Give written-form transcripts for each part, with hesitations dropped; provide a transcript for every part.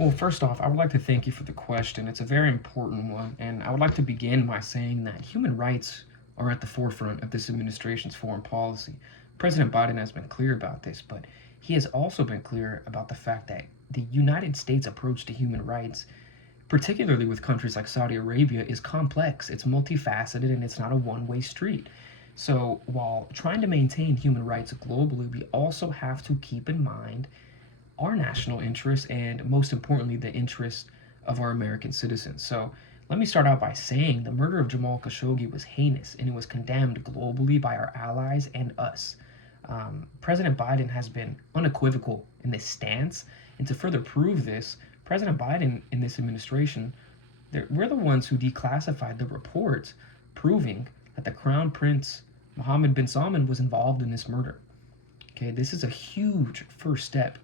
Well, first off, I would like to thank you for the question. It's a very important one, and I would like to begin by saying that human rights are at the forefront of this administration's foreign policy. President Biden has been clear about this, but he has also been clear about the fact that the United States approach to human rights, particularly with countries like Saudi Arabia, is complex, it's multifaceted, and it's not a one way street. So, while trying to maintain human rights globally, we also have to keep in mind our national interests and, most importantly, the interests of our American citizens. So, let me start out by saying the murder of Jamal Khashoggi was heinous and it was condemned globally by our allies and us. President Biden has been unequivocal in this stance, and to further prove this, President Biden in this administration, we're the ones who declassified the reports proving that the Crown Prince Mohammed bin Salman was involved in this murder. Okay, this is a huge first step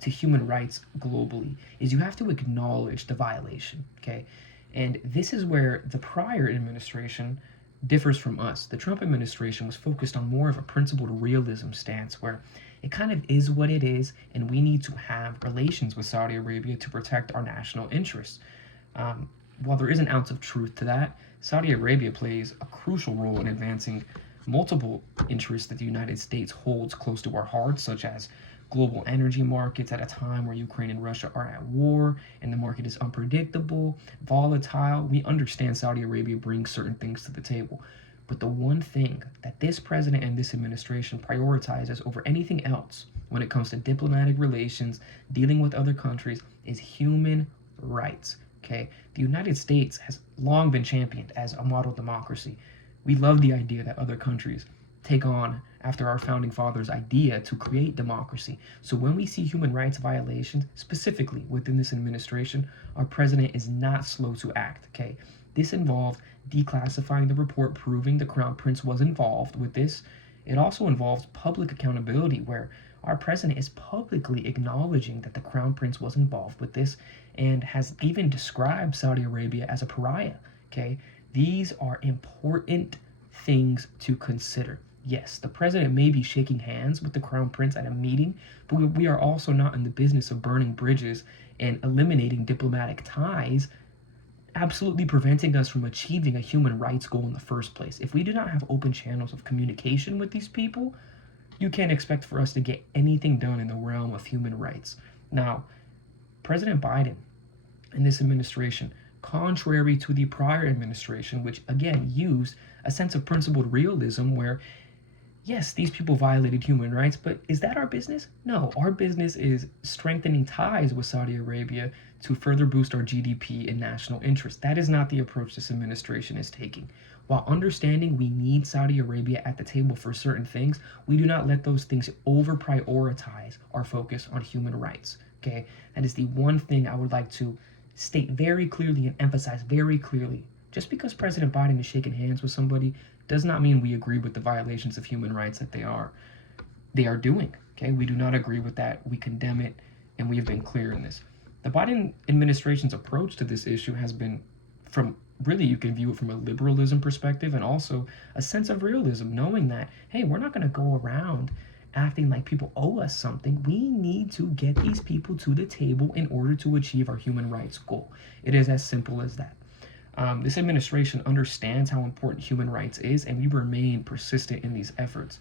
to human rights globally, is you have to acknowledge the violation. Okay, and this is where the prior administration differs from us. The Trump administration was focused on more of a principled realism stance where it kind of is what it is, and we need to have relations with Saudi Arabia to protect our national interests. While there is an ounce of truth to that, Saudi Arabia plays a crucial role in advancing multiple interests that the United States holds close to our hearts, such as global energy markets at a time where Ukraine and Russia are at war and the market is unpredictable, volatile. We understand Saudi Arabia brings certain things to the table. But the one thing that this president and this administration prioritizes over anything else when it comes to diplomatic relations, dealing with other countries, is human rights. Okay? The United States has long been championed as a model democracy. We love the idea that other countries take on after our founding fathers' idea to create democracy. So when we see human rights violations, specifically within this administration, our president is not slow to act. Okay, this involved declassifying the report proving the Crown Prince was involved with this. It also involves public accountability, where our president is publicly acknowledging that the Crown Prince was involved with this and has even described Saudi Arabia as a pariah. Okay, these are important things to consider. Yes, the president may be shaking hands with the crown prince at a meeting, but we are also not in the business of burning bridges and eliminating diplomatic ties, absolutely preventing us from achieving a human rights goal in the first place. If we do not have open channels of communication with these people, you can't expect for us to get anything done in the realm of human rights. Now, President Biden and this administration, contrary to the prior administration, which again used a sense of principled realism where yes, these people violated human rights, but is that our business? No, our business is strengthening ties with Saudi Arabia to further boost our GDP and national interest. That is not the approach this administration is taking. While understanding we need Saudi Arabia at the table for certain things, we do not let those things over prioritize our focus on human rights. Okay, that is the one thing I would like to state very clearly and emphasize very clearly. Just because President Biden is shaking hands with somebody does not mean we agree with the violations of human rights that they are doing. Okay, we do not agree with that. We condemn it, and we have been clear in this. The Biden administration's approach to this issue has been from really you can view it from a liberalism perspective and also a sense of realism, knowing that hey, we're not going to go around acting like people owe us something. We need to get these people to the table in order to achieve our human rights goal. It is as simple as that. This administration understands how important human rights is, and we remain persistent in these efforts.